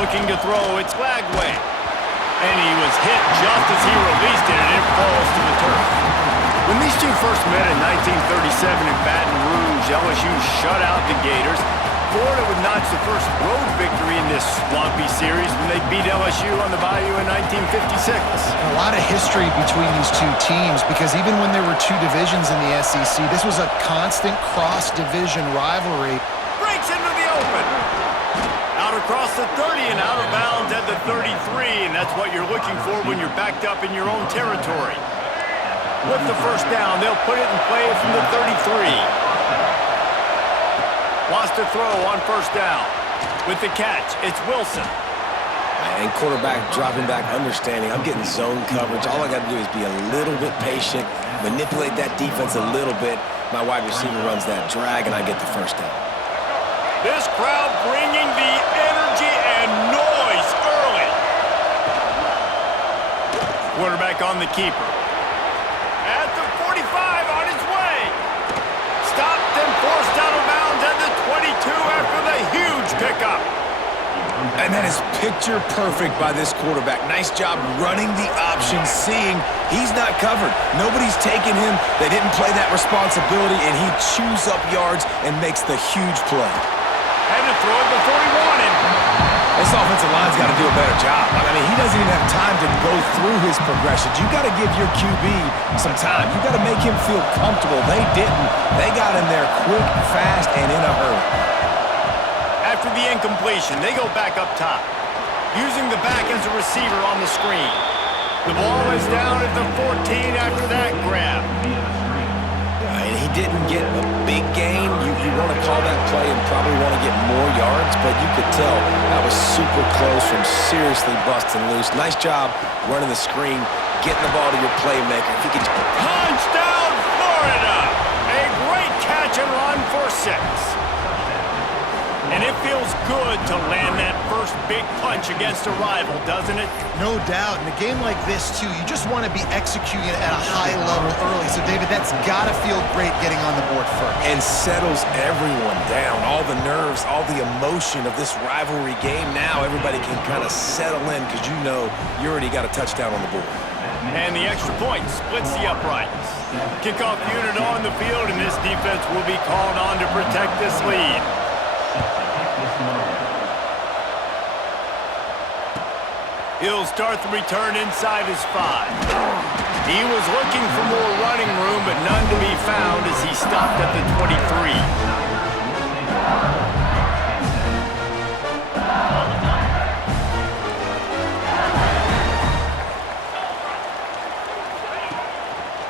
Looking to throw, it's Lagway. And he was hit just as he released it, and it falls to the turf. When these two first met in 1937 in Baton Rouge, LSU shut out the Gators. Florida would notch the first road victory in this swampy series when they beat LSU on the Bayou in 1956. A lot of history between these two teams because even when there were two divisions in the SEC, this was a constant cross-division rivalry. Breaks into the open. Out across the 30 and out of bounds at the 33, and that's what you're looking for when you're backed up in your own territory. With the first down, they'll put it in play from the 33. Wants to throw on first down. With the catch, it's Wilson. And quarterback dropping back, understanding I'm getting zone coverage. All I got to do is be a little bit patient, manipulate that defense a little bit. My wide receiver runs that drag, and I get the first down. This crowd bringing the energy and noise early. Quarterback on the keeper. At the 45 on his way. Stopped and forced out of bounds at the 22 after the huge pickup. And that is picture perfect by this quarterback. Nice job running the option, seeing he's not covered. Nobody's taking him. They didn't play that responsibility, and he chews up yards and makes the huge play. And to throw it before he wanted. This offensive line's got to do a better job. I mean, he doesn't even have time to go through his progressions. You got to give your QB some time. You got to make him feel comfortable. They didn't. They got in there quick, fast, and in a hurry. After the incompletion, they go back up top, using the back as a receiver on the screen. The ball is down at the 14 after that grab. And he didn't get a big gain. You want to call that play and probably want to get more yards, but you could tell that was super close from seriously busting loose. Nice job running the screen, getting the ball to your playmaker. If you could... Touchdown, Florida! A great catch and run for 6. And it feels good to land that first big punch against a rival, doesn't it? No doubt. In a game like this, too, you just want to be executing at a high level early. So, David, that's got to feel great getting on the board first. And settles everyone down. All the nerves, all the emotion of this rivalry game. Now everybody can kind of settle in because you know you already got a touchdown on the board. And the extra point splits the uprights. Kickoff unit on the field, and this defense will be called on to protect this lead. He'll start the return inside his 5. He was looking for more running room, but none to be found as he stopped at the 23.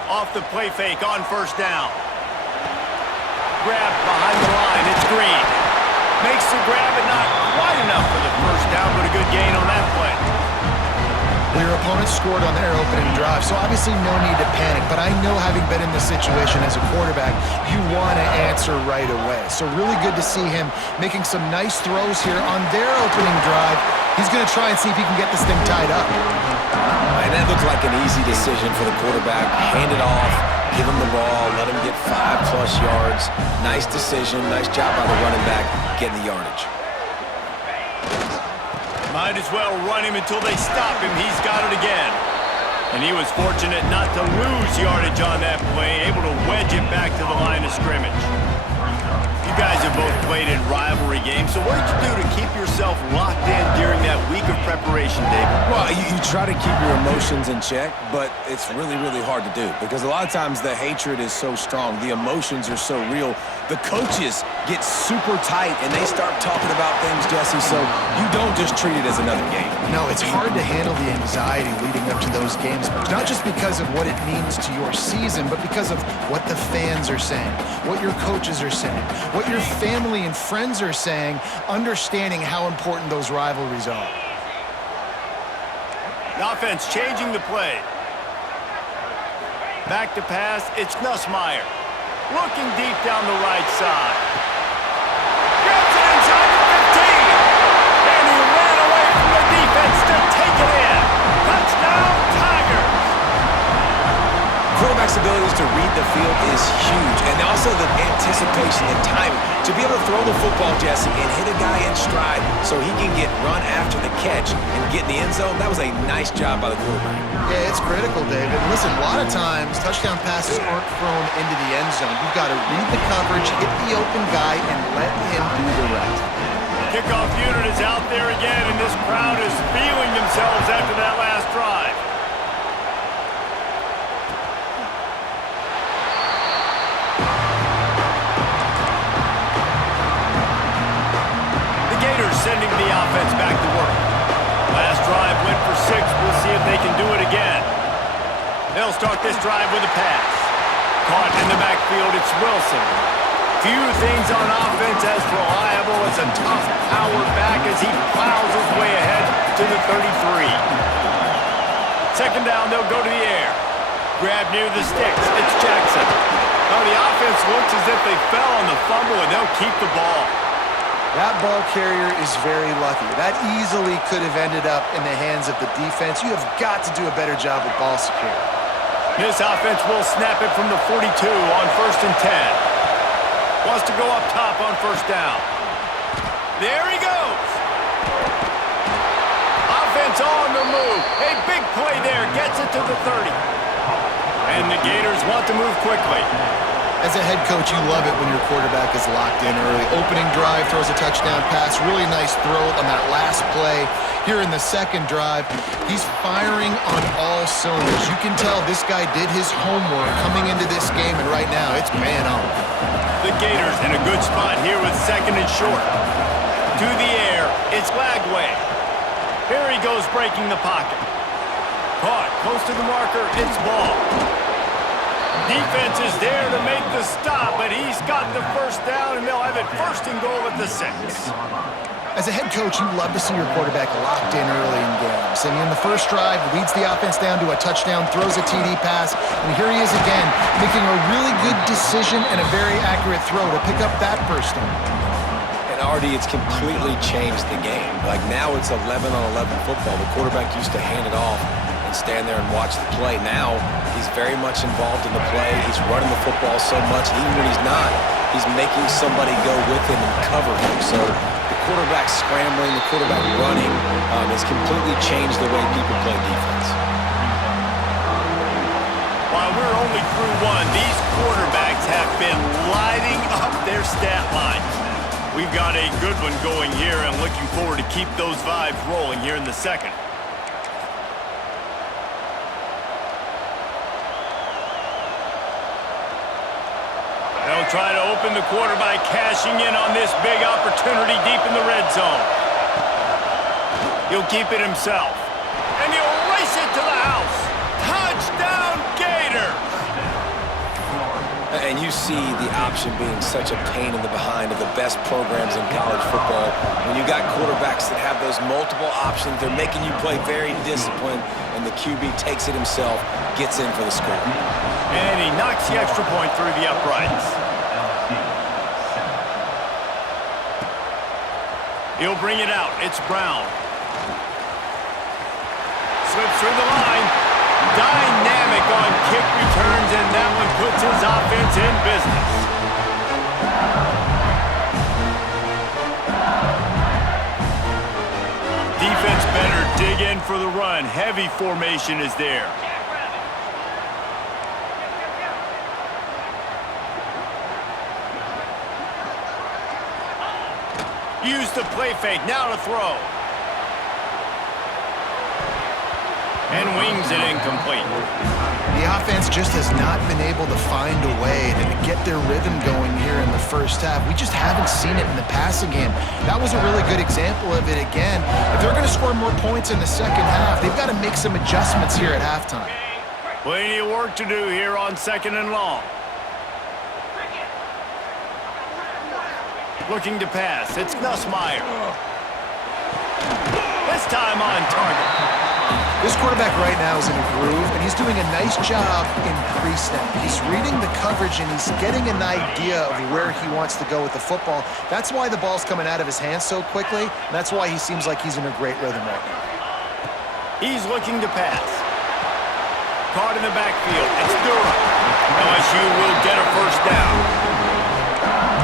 Off the play fake on first down. Grab behind the line, it's Green. Makes the grab and not quite enough for the first down, but a good gain on that play. Your opponent scored on their opening drive, so obviously no need to panic. But I know, having been in this situation as a quarterback, you want to answer right away. So really good to see him making some nice throws here on their opening drive. He's going to try and see if he can get this thing tied up. And that looked like an easy decision for the quarterback. Hand it off, give him the ball, let him get 5+ yards. Nice decision, nice job by the running back getting the yardage. Might as well run him until they stop him. He's got it again. And he was fortunate not to lose yardage on that play, able to wedge it back to the line of scrimmage. You guys have both played in rivalry games, so what did you do to keep yourself locked in during that week of preparation, David? Well, you try to keep your emotions in check, but it's really, really hard to do because a lot of times the hatred is so strong, the emotions are so real. The coaches get super tight and they start talking about things, Jesse, so you don't just treat it as another game. No, it's hard to handle the anxiety leading up to those games, not just because of what it means to your season, but because of what the fans are saying, what your coaches are saying, what your family and friends are saying, understanding how important those rivalries are. The offense changing the play. Back to pass, it's Nussmeier. Looking deep down the right side. Gets it inside the 15. And he ran away from the defense to take it in. Touchdown, Tigers. Quarterback's ability is to read the field is huge. And also the anticipation and timing. To be able to throw the football, Jesse, and hit a guy in stride so he can get run after the catch and get in the end zone, that was a nice job by the quarterback. Yeah, it's critical, David. Listen, a lot of times touchdown passes aren't thrown into the end zone. You've got to read the coverage, hit the open guy, and let him do the rest. Kickoff unit is out there again, and this crowd is feeling themselves after that last drive. The Gators sending the offense back to work. Last drive went for 6. We'll see if they can do it again. They'll start this drive with a pass. Caught in the backfield, it's Wilson. Few things on offense as reliable as a tough power back as he plows his way ahead to the 33. Second down, they'll go to the air. Grab near the sticks. It's Jackson. Now the offense looks as if they fell on the fumble, and they'll keep the ball. That ball carrier is very lucky. That easily could have ended up in the hands of the defense. You have got to do a better job with ball security. This offense will snap it from the 42 on 1st and 10. Wants to go up top on 1st down. There he goes. Offense on the move. A big play there. Gets it to the 30. And the Gators want to move quickly. As a head coach, you love it when your quarterback is locked in early. Opening drive, throws a touchdown pass. Really nice throw on that last play. Here in the second drive, he's firing on all cylinders. You can tell this guy did his homework coming into this game, and right now it's paying off. The Gators in a good spot here with 2nd and short. To the air, it's Lagway. Here he goes breaking the pocket. Caught close to the marker, it's ball. Defense is there to make the stop, but he's got the 1st down, and they'll have it 1st and goal at the 6. As a head coach, you love to see your quarterback locked in early in games. And in the first drive, leads the offense down to a touchdown, throws a TD pass, and here he is again, making a really good decision and a very accurate throw to pick up that 1st down. And Artie, it's completely changed the game. Like now it's 11-on-11 football. The quarterback used to hand it off and stand there and watch the play. Now he's very much involved in the play. He's running the football so much, and even when he's not, he's making somebody go with him and cover him. So the quarterback scrambling, the quarterback running has completely changed the way people play defense. While we're only through 1, these quarterbacks have been lighting up their stat lines. We've got a good one going here, and looking forward to keep those vibes rolling here in the second. They'll try to open the quarter by cashing in on this big opportunity deep in the red zone. He'll keep it himself. And he'll race it to the house. Touchdown, Gators! And you see the option being such a pain in the behind of the best programs in college football. When you got quarterbacks that have those multiple options, they're making you play very disciplined, and the QB takes it himself, gets in for the score. And he knocks the extra point through the uprights. He'll bring it out. It's Brown. Slips through the line. Dynamic on kick returns, and that one puts his offense in business. Defense better dig in for the run. Heavy formation is there. Use the play fake, now to throw. And wings it incomplete. The offense just has not been able to find a way to get their rhythm going here in the first half. We just haven't seen it in the passing game. That was a really good example of it again. If they're going to score more points in the second half, they've got to make some adjustments here at halftime. Plenty of work to do here on 2nd and long. Looking to pass. It's Nussmeier. This time on target. This quarterback right now is in a groove, and he's doing a nice job in pre-snap. He's reading the coverage, and he's getting an idea of where he wants to go with the football. That's why the ball's coming out of his hands so quickly, and that's why he seems like he's in a great rhythm right now. He's looking to pass. Caught in the backfield. It's Durham. LSU will get a first down.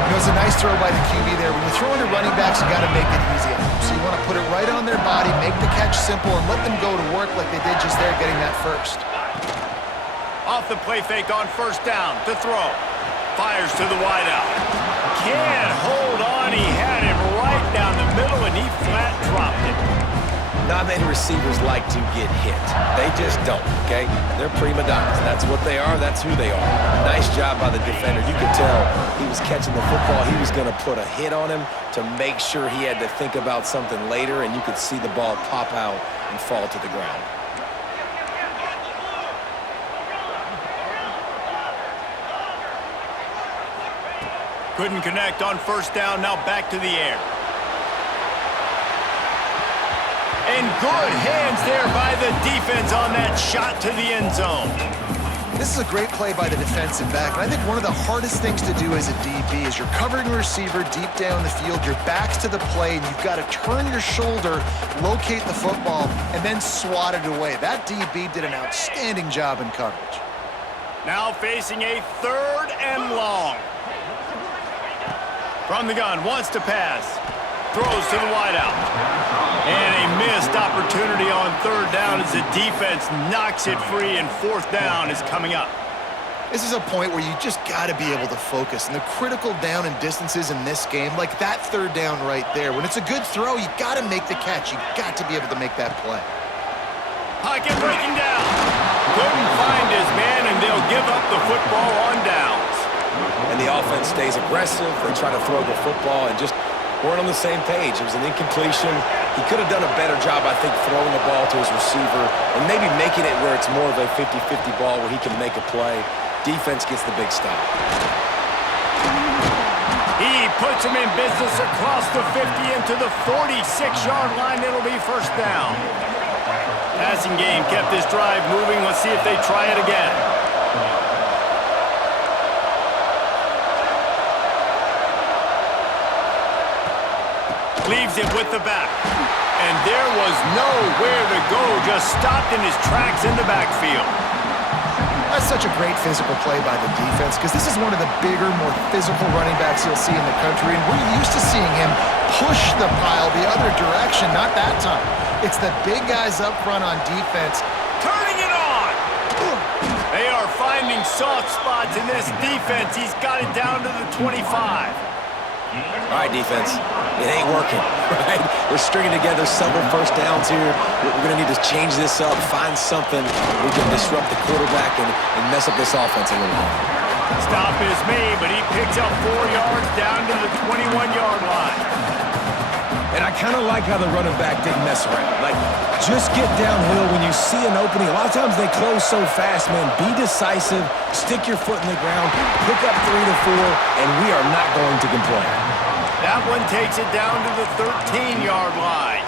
It was a nice throw by the QB there. When you're throwing to running backs, you got to make it easy on them. So you want to put it right on their body, make the catch simple, and let them go to work like they did just there, getting that first. Off the play fake on first down to throw. Fires to the wideout. Can't hold on. He had him right down the middle, and he flat dropped it. Not many receivers like to get hit. They just don't, okay? They're prima donnas. That's what they are. That's who they are. Nice job by the defender. You could tell he was catching the football. He was going to put a hit on him to make sure he had to think about something later, and you could see the ball pop out and fall to the ground. Couldn't connect on first down. Now back to the air. And good hands there by the defense on that shot to the end zone. This is a great play by the defensive back, and I think one of the hardest things to do as a DB is you're covering a receiver deep down the field, your back's to the play, and you've got to turn your shoulder, locate the football, and then swat it away. That DB did an outstanding job in coverage. Now facing a third and long. From the gun, wants to pass. Throws to the wideout. And a missed opportunity on third down as the defense knocks it free, and fourth down is coming up. This is a point where you just got to be able to focus. And the critical down and distances in this game, like that third down right there, when it's a good throw, you got to make the catch. You got to be able to make that play. Pocket breaking down. Couldn't find his man, and they'll give up the football on downs. And the offense stays aggressive. They try to throw the football and just weren't on the same page. It was an incompletion. He could have done a better job, I think, throwing the ball to his receiver and maybe making it where it's more of a 50-50 ball where he can make a play. Defense gets the big stop. He puts him in business across the 50 into the 46-yard line. It'll be first down. Passing game kept this drive moving. Let's see if they try it again. Leaves it with the back. And there was nowhere to go. Just stopped in his tracks in the backfield. That's such a great physical play by the defense because this is one of the bigger, more physical running backs you'll see in the country. And we're used to seeing him push the pile the other direction. Not that time. It's the big guys up front on defense. Turning it on. They are finding soft spots in this defense. He's got it down to the 25. All right, defense, it ain't working, right? We're stringing together several first downs here. We're going to need to change this up, find something we can disrupt the quarterback and mess up this offense a little bit. Stop is made, but he picks up 4 yards down to the 21-yard line. And I kind of like how the running back didn't mess around. Like, just get downhill when you see an opening. A lot of times they close so fast, man. Be decisive, stick your foot in the ground, pick up 3 to 4, and we are not going to complain. That one takes it down to the 13-yard line.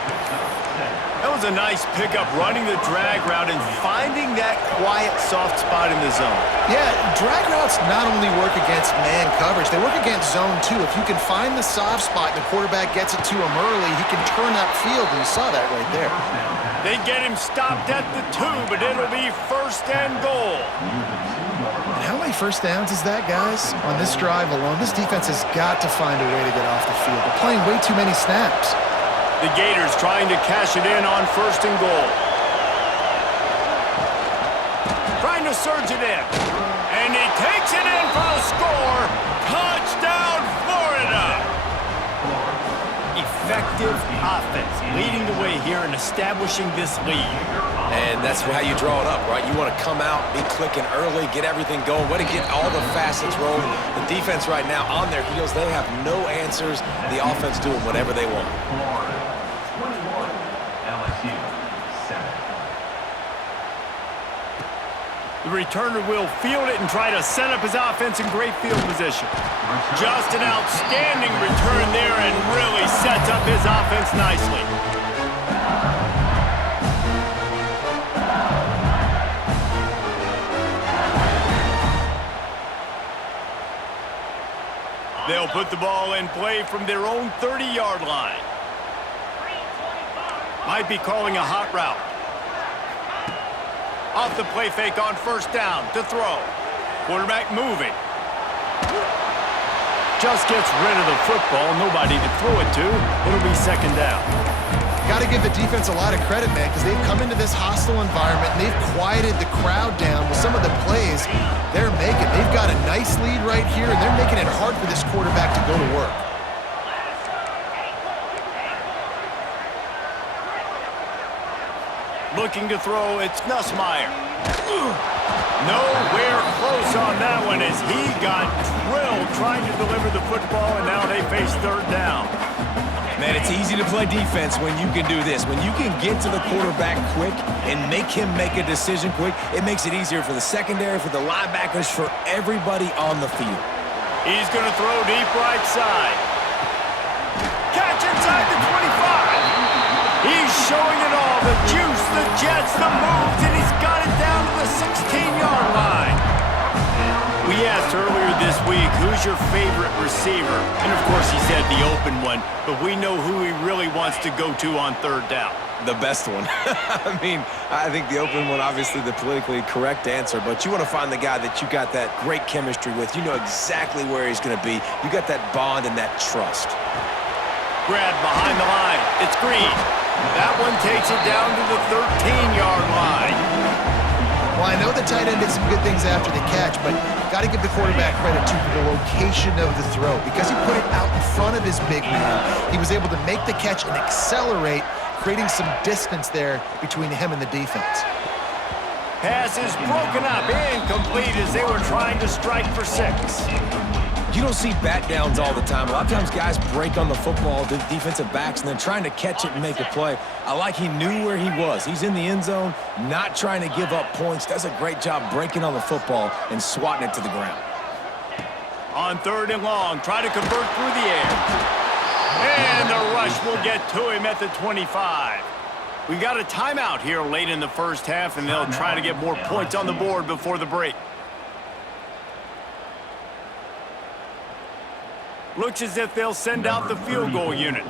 That was a nice pickup, running the drag route and finding that quiet, soft spot in the zone. Yeah, drag routes not only work against man coverage, they work against zone too. If you can find the soft spot and the quarterback gets it to him early, he can turn upfield, and you saw that right there. They get him stopped at the 2, but it'll be first and goal. And how many first downs is that, guys? On this drive alone, this defense has got to find a way to get off the field. They're playing way too many snaps. The Gators trying to cash it in on first and goal. Trying to surge it in. And he takes it in for the score. Touchdown, Florida! Effective offense, leading the way here and establishing this lead. And that's how you draw it up, right? You want to come out, be clicking early, get everything going, way to get all the facets rolling. The defense right now on their heels, they have no answers. The offense doing whatever they want. The returner will field it and try to set up his offense in great field position. Just an outstanding return there and really sets up his offense nicely. They'll put the ball in play from their own 30-yard line. Might be calling a hot route. Off the play fake on first down to throw. Quarterback moving. Just gets rid of the football. Nobody to throw it to. It'll be second down. Got to give the defense a lot of credit, man, because they've come into this hostile environment and they've quieted the crowd down with some of the plays they're making. They've got a nice lead right here, and they're making it hard for this quarterback to go to work. Looking to throw, it's Nussmeier. Nowhere close on that one as he got drilled trying to deliver the football, and now they face third down. Man, it's easy to play defense when you can do this. When you can get to the quarterback quick and make him make a decision quick, it makes it easier for the secondary, for the linebackers, for everybody on the field. He's going to throw deep right side. Catch inside the 25. He's showing it all. The juice, the jets, the moves, and he's got it down to the 16-yard line. We asked earlier this week, who's your favorite receiver? And, of course, he said the open one, but we know who he really wants to go to on third down. The best one. I mean, I think the open one, obviously the politically correct answer, but you want to find the guy that you got that great chemistry with. You know exactly where he's going to be. You got that bond and that trust. Grab behind the line. It's Green. That one takes it down to the 13-yard line. Well, I know the tight end did some good things after the catch, but got to give the quarterback credit to the location of the throw. Because he put it out in front of his big man, he was able to make the catch and accelerate, creating some distance there between him and the defense. Pass is broken up, incomplete as they were trying to strike for 6. You don't see bat downs all the time. A lot of times guys break on the football, the defensive backs, and then trying to catch it and make a play. I like he knew where he was. He's in the end zone, not trying to give up points. Does a great job breaking on the football and swatting it to the ground. On third and long, try to convert through the air. And the rush will get to him at the 25. We got a timeout here late in the first half, and they'll try to get more points on the board before the break. Looks as if they'll send out the field goal unit.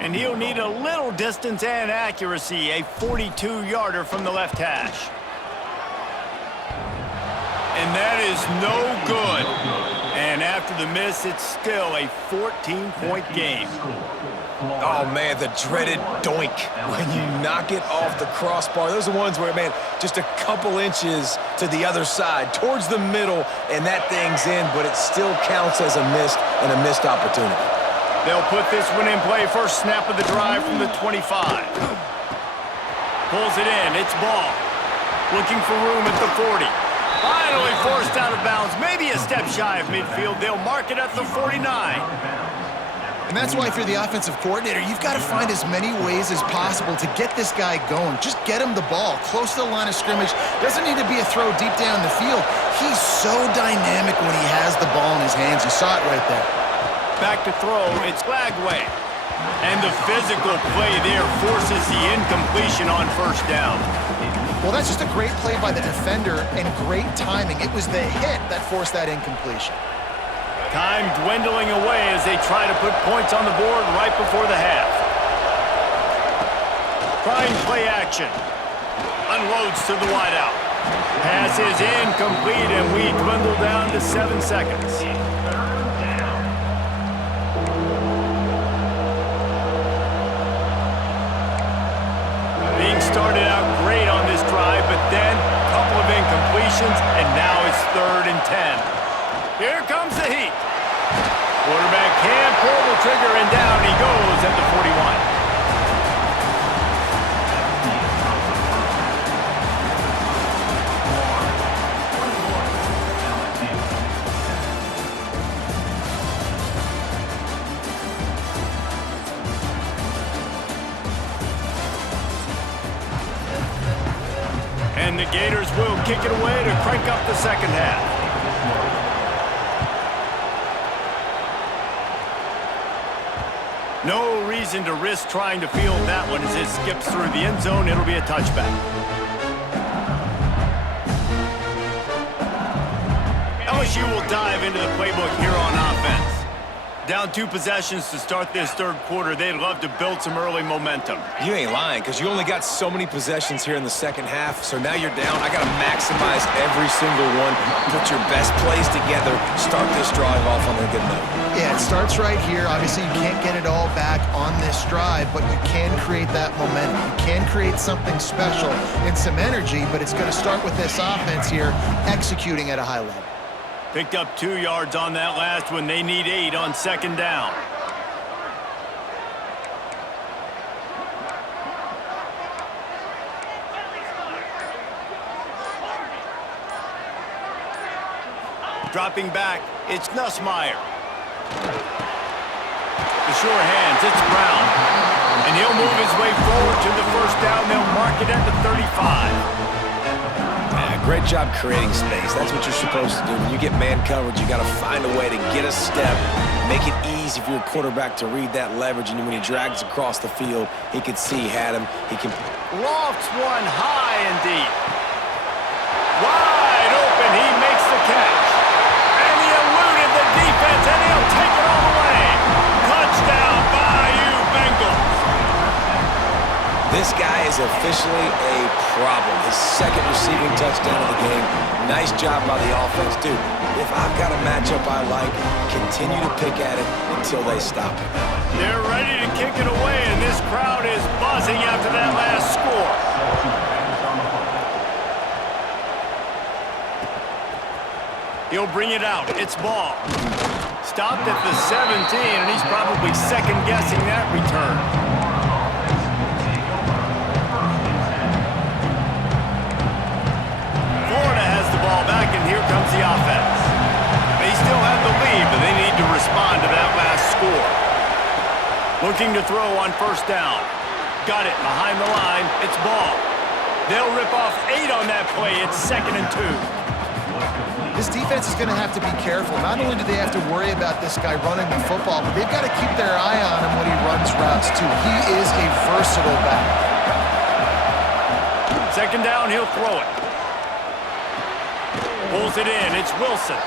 And he'll need a little distance and accuracy, a 42-yarder from the left hash. And that is no good. And after the miss, it's still a 14-point game. Oh, man, the dreaded doink when you knock it off the crossbar. Those are ones where, man, just a couple inches to the other side, towards the middle, and that thing's in, but it still counts as a missed opportunity. They'll put this one in play. First snap of the drive from the 25. Pulls it in. It's ball. Looking for room at the 40. Finally forced out of bounds. Maybe a step shy of midfield. They'll mark it at the 49. And that's why if you're the offensive coordinator, you've got to find as many ways as possible to get this guy going. Just get him the ball close to the line of scrimmage. Doesn't need to be a throw deep down the field. He's so dynamic when he has the ball in his hands. You saw it right there. Back to throw, it's Flagway. And the physical play there forces the incompletion on first down. Well, that's just a great play by the defender and great timing. It was the hit that forced that incompletion. Time dwindling away as they try to put points on the board right before the half. Trying play action. Unloads to the wideout. Pass is incomplete, and we dwindle down to 7 seconds. Being started out great on this drive, but then a couple of incompletions, and now it's 3rd and 10. Here comes the heat. Quarterback can't pull the trigger, and down he goes at the 41. And the Gators will kick it away to crank up the second half. No reason to risk trying to field that one as it skips through the end zone. It'll be a touchback. LSU will dive into the playbook here on offense. Down 2 possessions to start this third quarter. They'd love to build some early momentum. You ain't lying, because you only got so many possessions here in the second half, so now you're down. I got to maximize every single one, put your best plays together, start this drive off on a good note. Yeah, it starts right here. Obviously, you can't get it all back on this drive, but you can create that momentum. You can create something special and some energy, but it's going to start with this offense here executing at a high level. Picked up 2 yards on that last one. They need 8 on second down. Dropping back, it's Nussmeier. The sure hands, it's Brown. And he'll move his way forward to the first down. They'll mark it at the 35. Great job creating space. That's what you're supposed to do. When you get man coverage, you got to find a way to get a step, make it easy for your quarterback to read that leverage, and when he drags across the field, he could see he had him. He can lofts one high and deep. Wide open, he makes the catch. And he eluded the defense, and he'll take it all the way. Touchdown, Bayou Bengals. This guy is officially a problem. His second receiving touchdown of the game. Nice job by the offense. Dude, if I've got a matchup I like, continue to pick at it until they stop it. They're ready to kick it away, and this crowd is buzzing after that last score. He'll bring it out. It's Ball. Stopped at the 17, and he's probably second-guessing that return. Florida has the ball back, and here comes the offense. They still have the lead, but they need to respond to that last score. Looking to throw on first down. Got it behind the line. It's Ball. They'll rip off 8 on that play. It's 2nd and 2. This defense is going to have to be careful. Not only do they have to worry about this guy running the football, but they've got to keep their eye on him when he runs routes, too. He is a versatile back. 2nd down, he'll throw it. Pulls it in. It's Wilson.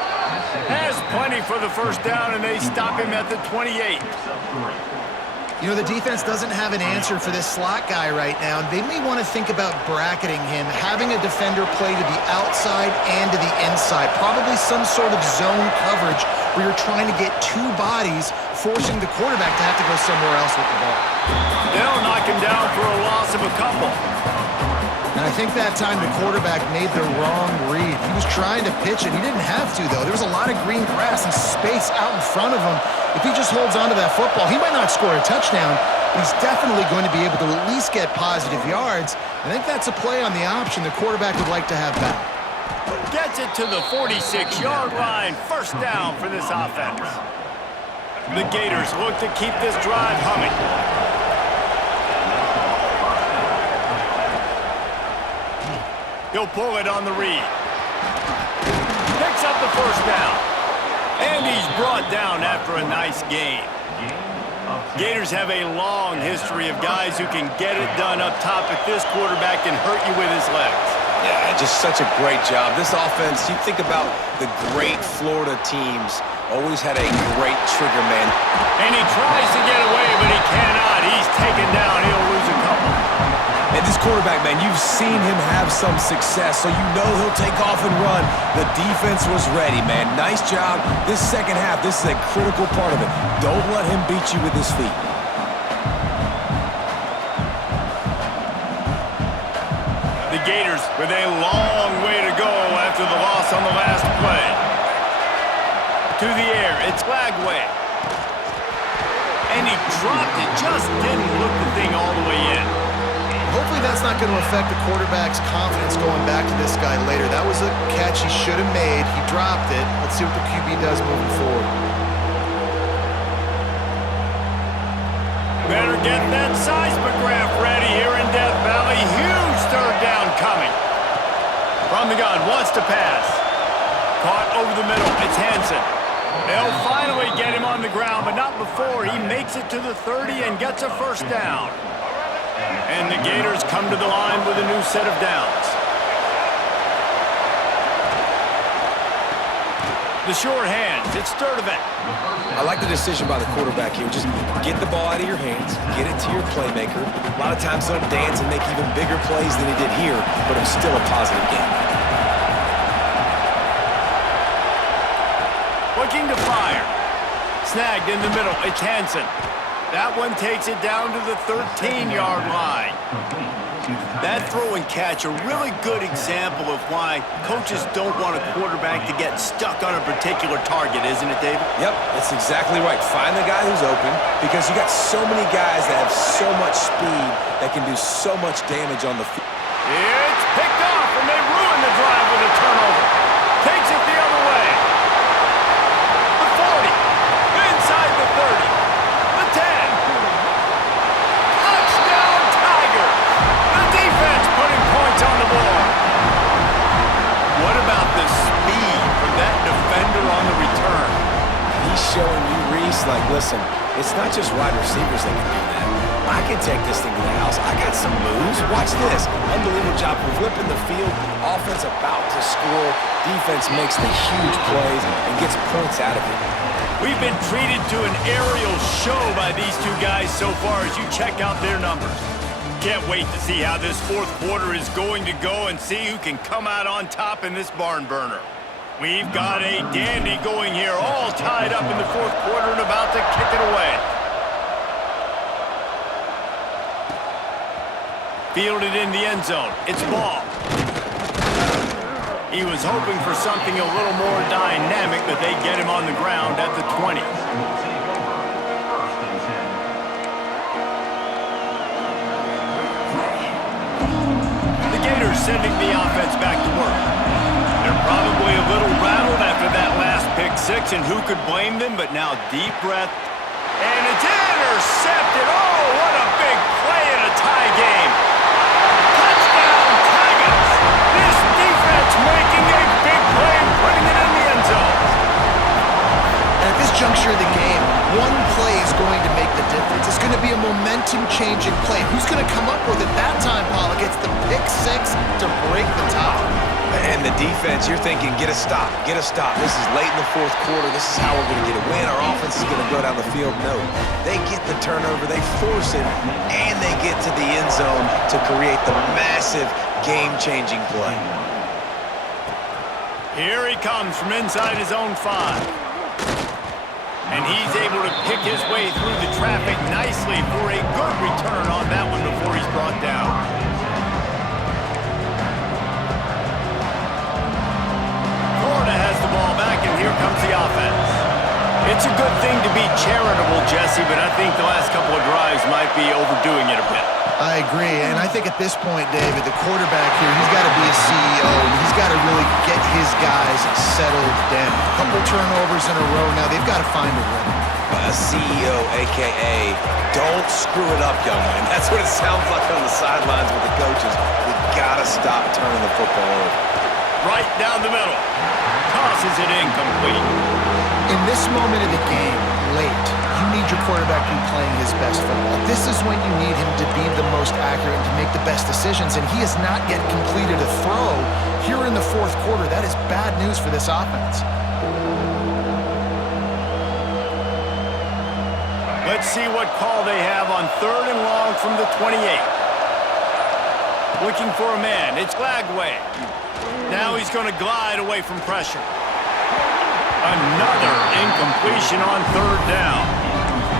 Has plenty for the first down, and they stop him at the 28. You know, the defense doesn't have an answer for this slot guy right now. They may want to think about bracketing him, having a defender play to the outside and to the inside. Probably some sort of zone coverage where you're trying to get 2 bodies, forcing the quarterback to have to go somewhere else with the ball. They'll knock him down for a loss of a couple. And I think that time the quarterback made the wrong read. He was trying to pitch it. He didn't have to, though. There was a lot of green grass and space out in front of him. If he just holds on to that football, he might not score a touchdown, but he's definitely going to be able to at least get positive yards. I think that's a play on the option the quarterback would like to have back. Gets it to the 46-yard line. First down for this offense. The Gators look to keep this drive humming. He'll pull it on the read. Picks up the first down. And he's brought down after a nice gain. Gators have a long history of guys who can get it done up top, but this quarterback can hurt you with his legs. Yeah, just such a great job. This offense, you think about the great Florida teams, always had a great trigger man. And he tries to get away, but he cannot. He's taken down. He'll lose a couple. And this quarterback, man, you've seen him have some success, so you know he'll take off and run. The defense was ready, man. Nice job. This second half, this is a critical part of it. Don't let him beat you with his feet. The Gators with a long way to go after the loss on the last play. To the air, it's Lagway. And he dropped it, just didn't look the thing all the way in. Hopefully that's not going to affect the quarterback's confidence going back to this guy later. That was a catch he should have made. He dropped it. Let's see what the QB does moving forward. Better get that seismograph ready here in Death Valley. Huge third down coming. From the gun, wants to pass. Caught over the middle. It's Hansen. They'll finally get him on the ground, but not before. He makes it to the 30 and gets a first down. And the Gators come to the line with a new set of downs. The short hands. It's Sturdivant. I like the decision by the quarterback here. Just get the ball out of your hands, get it to your playmaker. A lot of times they'll dance and make even bigger plays than he did here, but it was still a positive game. Looking to fire. Snagged in the middle. It's Hansen. That one takes it down to the 13-yard line. That throw and catch, a really good example of why coaches don't want a quarterback to get stuck on a particular target, isn't it, David? Yep, that's exactly right. Find the guy who's open because you got so many guys that have so much speed that can do so much damage on the field. It's picked off, and they ruin the drive with a turnover. Takes it the other way. The 40, inside the 30, the 10. Touchdown, Tigers! The defense putting points on the board. What about the speed for that defender on the return? He's showing you, Reese, like, listen, it's not just wide receivers that can do that. I can take this thing to the house. I got some moves. Watch this. Unbelievable job of flipping the field. Offense about to score. Defense makes the huge plays and gets points out of it. We've been treated to an aerial show by these two guys so far as you check out their numbers. Can't wait to see how this fourth quarter is going to go and see who can come out on top in this barn burner. We've got a dandy going here, all tied up in the fourth quarter and about to kick it away. Fielded in the end zone. It's Ball. He was hoping for something a little more dynamic, but they get him on the ground at the 20. The Gators sending the offense back to work. They're probably a little rattled after that last pick six, and who could blame them? But now deep breath. And it's intercepted. Oh, what a big play in a tie game. Touchdown, Tigers. This defense making a big play and putting it in the end zone. And at this juncture of the game, one play is going to make the difference. It's going to be a momentum-changing play. Who's going to come up with it that time, Pollock? It's the pick six to break the tie. And the defense, you're thinking, get a stop, get a stop. This is late in the fourth quarter. This is how we're going to get a win. Our offense is going to go down the field. No, they get the turnover, they force it, and they get to the end zone to create the massive game-changing play. Here he comes from inside his own 5. And he's able to pick his way through the traffic nicely for a good return on that one before he's brought down. Florida has the ball back, and here comes the offense. It's a good thing to be charitable, Jesse, but I think the last couple of drives might be overdoing it a bit. I agree, and I think at this point, David, the quarterback here, he's got to be a CEO, and he's got to really get his guys settled down. A couple turnovers in a row now. They've got to find a winner. A CEO, a.k.a. don't screw it up, young man. That's what it sounds like on the sidelines with the coaches. We got to stop turning the football over. Right down the middle. Tosses it incomplete. In this moment of the game, late, you need your quarterback to be playing his best football. This is when you need him to be the most accurate and to make the best decisions, and he has not yet completed a throw here in the fourth quarter. That is bad news for this offense. Let's see what call they have on 3rd and long from the 28. Looking for a man. It's Lagway. Now he's going to glide away from pressure. Another incompletion on 3rd down.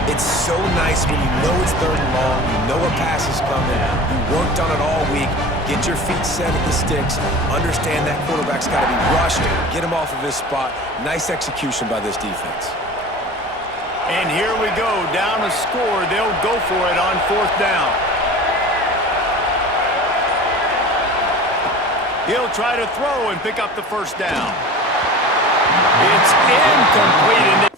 It's so nice when you know it's 3rd and long, you know a pass is coming, you worked on it all week, get your feet set at the sticks, understand that quarterback's got to be rushed, get him off of his spot. Nice execution by this defense. And here we go, down a score. They'll go for it on 4th down. He'll try to throw and pick up the 1st down. It's incomplete.